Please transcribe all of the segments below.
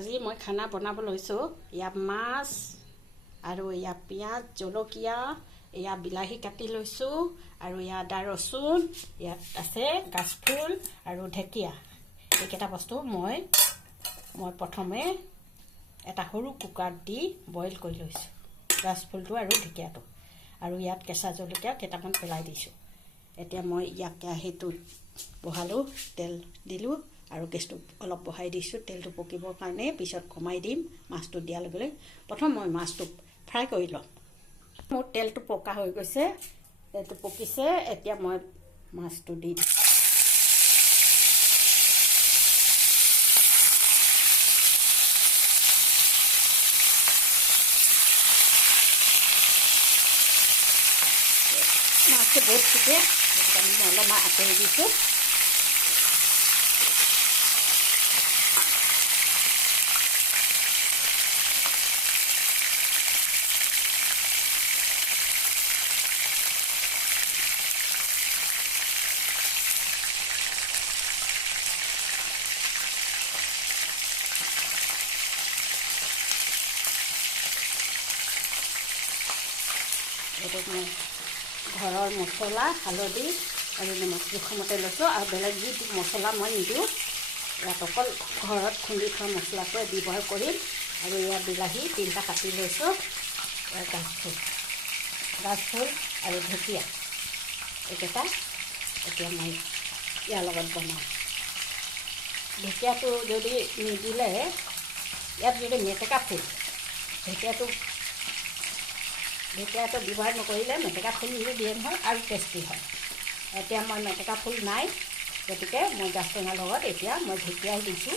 আজি মই খানা বনাব লৈছোঁ। ইয়াত মাছ আৰু ইয়াত পিঁয়াজ জলকীয়া, ইয়াত বিলাহী কাটি লৈছোঁ আৰু ইয়াত আদা ৰচুন, ইয়াত আছে গাজফুল আৰু ঢেকীয়া। এইকেইটা বস্তু মই প্ৰথমে এটা সৰু কুকাৰত দি বইল কৰি লৈছোঁ, গাজফুলটো আৰু ঢেকীয়াটো। আৰু ইয়াত কেঁচা জলকীয়া কেইটামান পেলাই দিছোঁ। এতিয়া মই ইয়াক কেৰাহীটোত বহালোঁ, তেল দিলোঁ আৰু গেছটো অলপ বঢ়াই দিছোঁ তেলটো পকিবৰ কাৰণে। পিছত কমাই দিম মাছটো দিয়াৰ লগে লগে। প্ৰথম মই মাছটো ফ্ৰাই কৰি ল'ম। মোৰ তেলটো পকা হৈ গৈছে, তেলটো পকিছে। এতিয়া মই মাছটো দি দিম। মাছটো বহুত ফুটে, সেইটো কাৰণে মই অলপমান আঁতৰি দিছোঁ। এইটো মই ঘৰৰ মছলা হালধি আৰু নিমখ জোখমতে লৈছোঁ আৰু বেলেগ যি মছলা মই নিদিওঁ। ইয়াত অকল ঘৰত খুন্দি থোৱা মছলাটোৱে ব্যৱহাৰ কৰিম। আৰু ইয়াত বিলাহী 3টা কাটি লৈছোঁ, ইয়াত গাজফুল আৰু ঢেকীয়া এইকেইটা এতিয়া মই ইয়াৰ লগত বনাওঁ। ঢেকীয়াটো যদি নিদিলে, ইয়াত যদি মেটেকা ফুল ঢেকীয়াটো ব্যৱহাৰ নকৰিলে মেটেকা ফুল দিয়ে নহয় আৰু টেষ্টি হয়। এতিয়া মই মেটেকা ফুল নাই, গতিকে মই গাজ টেঙাৰ লগত এতিয়া মই ঢেকীয়াই দিছোঁ।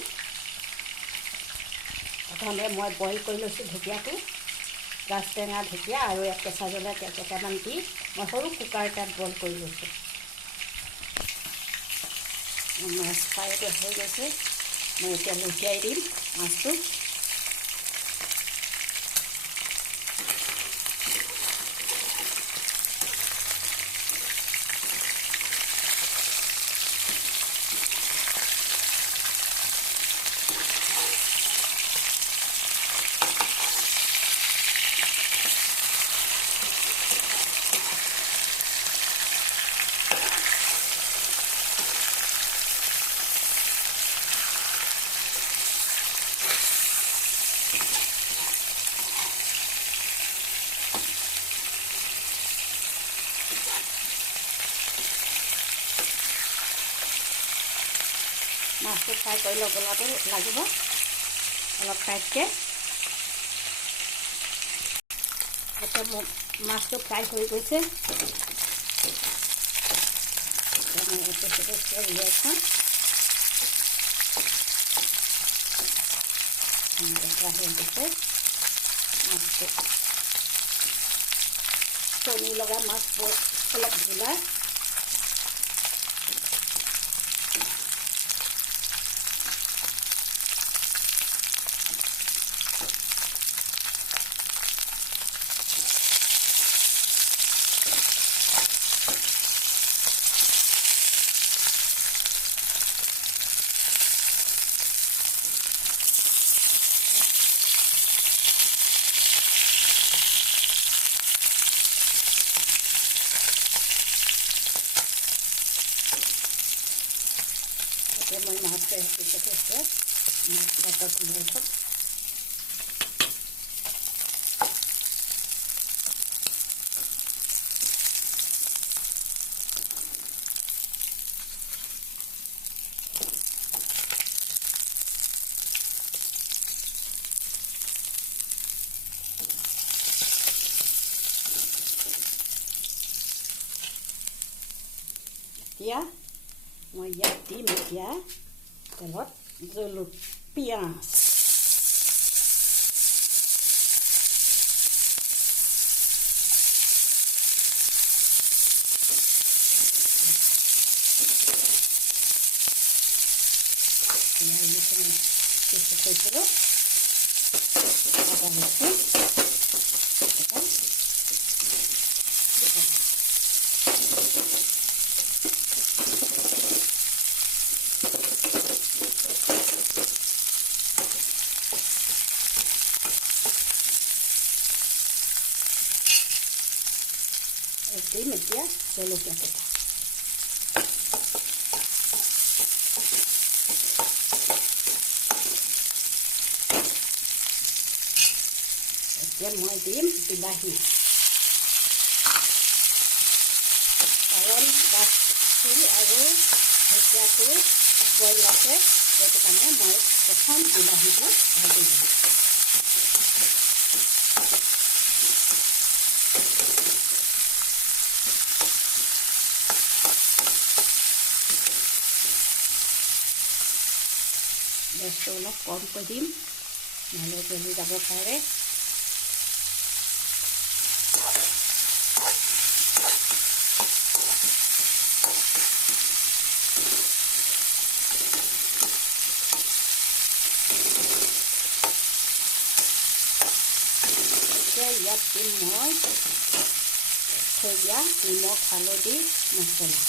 প্ৰথমে মই বইল কৰি লৈছোঁ ঢেকীয়াটো, গাজ টেঙা ঢেকীয়া আৰু ইয়াত কেঁচা জলকীয়া কেইটামান দি মই সৰু কুকাৰ এটাত বইল কৰি লৈছোঁ। মাছ ফ্ৰাইটো হৈ গৈছে, মই এতিয়া লুটিয়াই দিম মাছটো। মাছটো ফ্ৰাই কৰি ল'বলৈতো লাগিব অলপ টাইটকৈ। এতিয়া মোৰ মাছটো ফ্ৰাই হৈ গৈছে। এতিয়া মই এইটো উলিয়াই খাম। ফ্ৰাই হৈ গৈছে মাছটো। কণী লগা মাছবোৰ অলপ ধুলাই মই মাছটো পিছতে মাছ বাটত ধুই থ'ম। এতিয়া মই ইয়াত দিম এতিয়া তেলত পিঁয়াজ, থৈছিলোঁ আদা ৰচুন দিম এতিয়া জলকীয়া কেইটা। এতিয়া মই দিম বিলাহী, কাৰণ গাজফুল আৰু ঢেকীয়াটো বইল আছে, সেইটো কাৰণে মই প্ৰথম বিলাহীটো ভাজি দিম। গেছটো অলপ কমকৈ দিম, নহ'লে জ্বলি যাব পাৰে। ইয়াত দিম মই থৈ দিয়া নিমখ হালধি মছলা।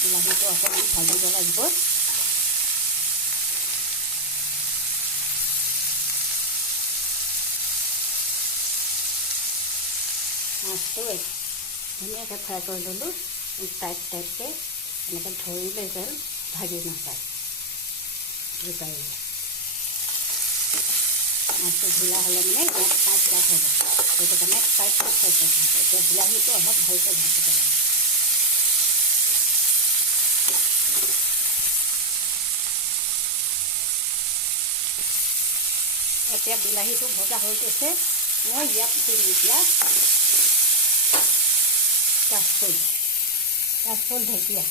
বিলাহীটো অকণমান ভাজিব লাগিব। মাছটো ধুনীয়াকৈ ফ্ৰাই কৰি ল'লোঁ, টাইটকৈ এনেকৈ ধৰিলে যেন ভাজি নাপায়, জোকাৰিলে। মাছটো ঢিলা হ'লে মানে ইয়াত টাইট হ'ব, সেইটো কাৰণে টাইটকৈ ফ্ৰাই কৰি থ'ব। এতিয়া বিলাহীটো অলপ ভালকৈ ভাজিব লাগে। এতিয়া বিলাহীটো ভজা হৈ গৈছে, মই ইয়াত দিম এতিয়া কাচকল ঢেকীয়া।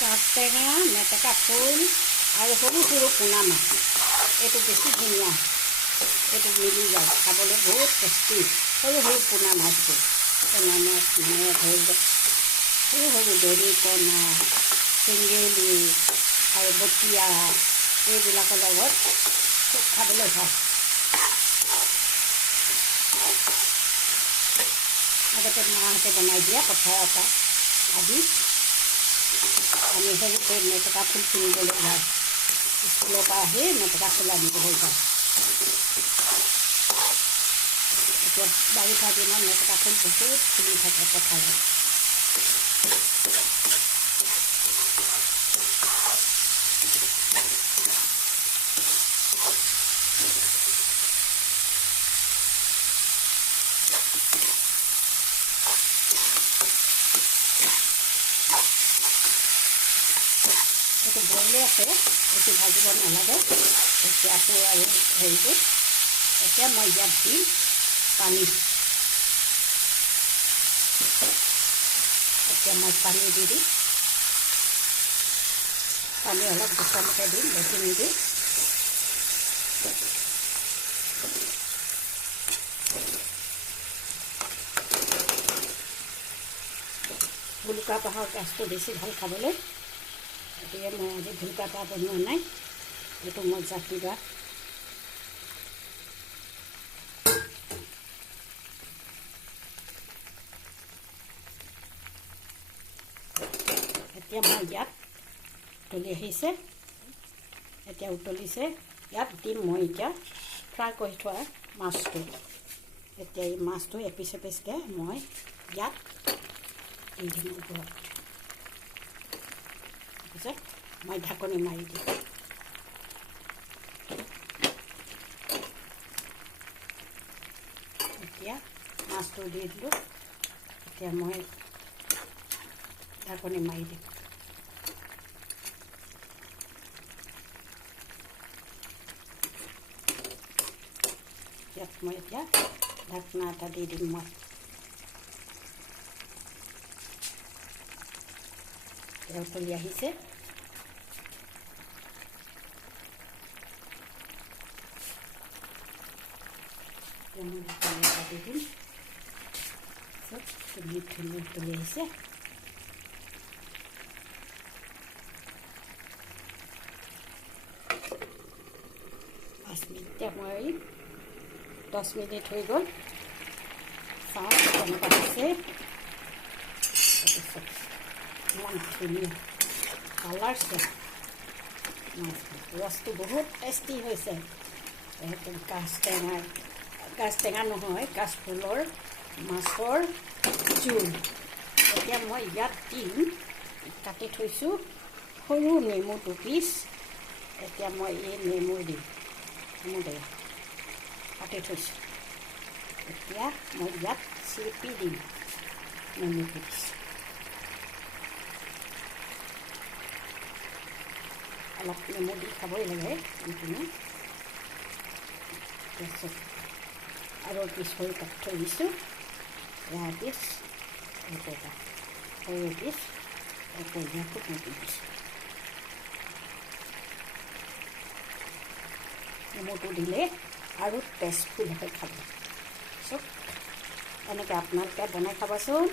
গাজ টেঙা, মেটেকা ফুল আৰু সৰু সৰু পোনা মাছ, এইটো বেছি ধুনীয়া, এইটো মিলি যায়, খাবলৈ বহুত টেষ্টি। সৰু সৰু পোনা মাছবোৰ, পোনা মাছ মানে ধৰি লওক সৰু সৰু দৰিকণা, চেঙেলী আৰু বটীয়া, এইবিলাকৰ লগত খুব খাবলৈ ভাল। আগতে মাহঁতে বনাই দিয়ে পথাৰৰ পৰা আহি, আমি সৰুতে মেটেকা ফুল কিনিবলৈ যাওঁ, স্কুলৰ পৰা আহি মেটেকা ফুল আনিবলৈ যাওঁ। এতিয়া বাৰিষা দিনত মেটেকা ফুল বহুত ফুলি থাকে পথাৰত। এইটো বইলে আছে, বেছি ভাজিব নালাগে ঢেকীয়াটো আৰু হেৰিটো। এতিয়া মই ইয়াত দিম পানী। এতিয়া মই পানী দি দিম, পানী অলপ জোখমতে দিম, বেছি নিদিম। ভুলুকা বাঁহৰ গাজটো বেছি ভাল খাবলৈ। গতিকে মই আজি ভুলুকা বাঁহ বনোৱা নাই, এইটো মই জাতি বাঁহ। এতিয়া মই ইয়াত উতলি আহিছে, এতিয়া উতলিছে, ইয়াত দিম মই এতিয়া ফ্ৰাই কৰি থোৱা মাছটো। এতিয়া এই মাছটো এপিচ এপিচকৈ মই ইয়াত দি দিম ওপৰত। তাৰপিছত মই ঢাকনি মাৰি দিম। এতিয়া মাছটো দি দিলোঁ, এতিয়া মই ঢাকনি মাৰি দিম। ইয়াত মই এতিয়া ঢাকনা এটা দি দিম মই। এতিয়া উতলি আহিছে, মই ঢাকনা এটা দি দিম। ধুনীয়া ধুনীয়া উতলি আহিছে। এতিয়া মই 10 মিনিট হৈ গ'ল, চাওঁ কেনেকুৱা হৈছে। ইমান ধুনীয়া কালাৰছে, ৰসটো বহুত টেষ্টি হৈছে। গাজ টেঙা নহয়, কাচফুলৰ মাছৰ জোল। এতিয়া মই ইয়াত দিম কাটি থৈছোঁ সৰু নেমু 2 পিচ। এতিয়া মই এই নেমু দিম, কাটি থৈছোঁ। এতিয়া মই ইয়াত চেপি দিম নেমু 2 পিচ। অলপ নেমু দি খাবই লাগে এইখিনি। তাৰপিছত আৰু পিচ সৰু কাটি থৈ দিছোঁ, এয়া পিচ এটা সৰু পিচ ইয়াতো কাটি দিছোঁ। নেমুটো দিলে আৰু টেষ্টফুল হয় খাব। চব এনেকৈ আপোনালোকে বনাই খাবচোন।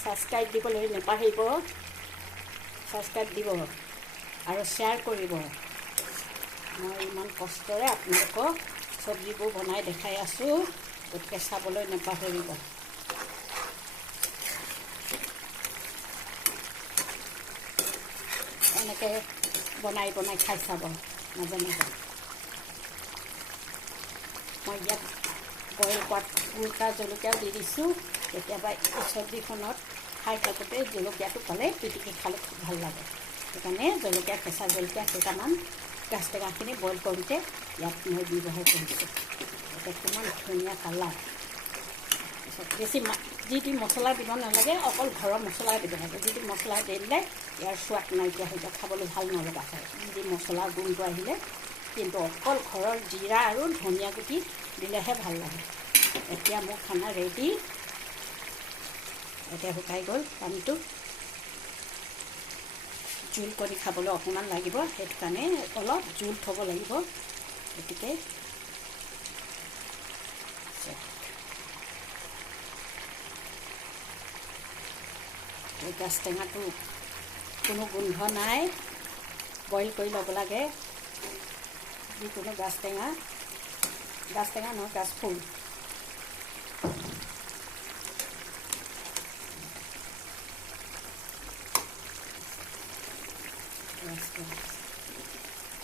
ছাবস্ক্ৰাইব দিবলৈ নাপাহৰিব, ছাবস্ক্ৰাইব দিব আৰু শ্বেয়াৰ কৰিব। মই ইমান কষ্টৰে আপোনালোকক চব্জিবোৰ বনাই দেখাই আছোঁ, গতিকে চাবলৈ নাপাহৰিব। এনেকৈ বনাই খাই চাব মাজে মাজে। মই ইয়াত বইল কৰাত গোটা জলকীয়া দি দিছোঁ। কেতিয়াবা এই চব্জিখনত খাই থাকোঁতে জলকীয়াটো পালে পিটিকি খালে খুব ভাল লাগে। সেইকাৰণে কেঁচা জলকীয়া কেইটামান গাজ টেঙাখিনি বইল কৰোঁতে ইয়াত মই ব্যৱহাৰ কৰিছোঁ। এতিয়া কিমান ধুনীয়া কালাৰ। বেছি যি মছলা দিব নালাগে, অকল ঘৰৰ মছলা দিব লাগে। যিটো মছলা দিলে ইয়াৰ সোৱাদ নাইকিয়া হৈ যায়, খাবলৈ ভাল নলগা হয়। যি মছলা গোন্ধ আহিলে, কিন্তু অকল ঘৰৰ জিৰা আৰু ধনিয়া গুটি দিলেহে ভাল লাগে। এতিয়া মোৰ খানা ৰেডি। এতিয়া শুকাই গ'ল পানীটো। জোল কৰি খাবলৈ অকণমান লাগিব, সেইটো কাৰণে অলপ জোল থ'ব লাগিব। গতিকে এই গাজ টেঙাটো কোনো গোন্ধ নাই, বইল কৰি ল'ব লাগে। যিকোনো গাজ টেঙা নহয়, গাজফুল।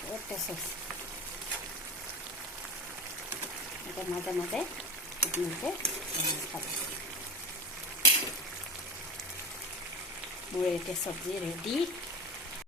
বহুত টেষ্ট আছে। এতিয়া মাজে মাজে আপোনালোকে খাব। মোৰ এতিয়া চব্জি ৰেডি।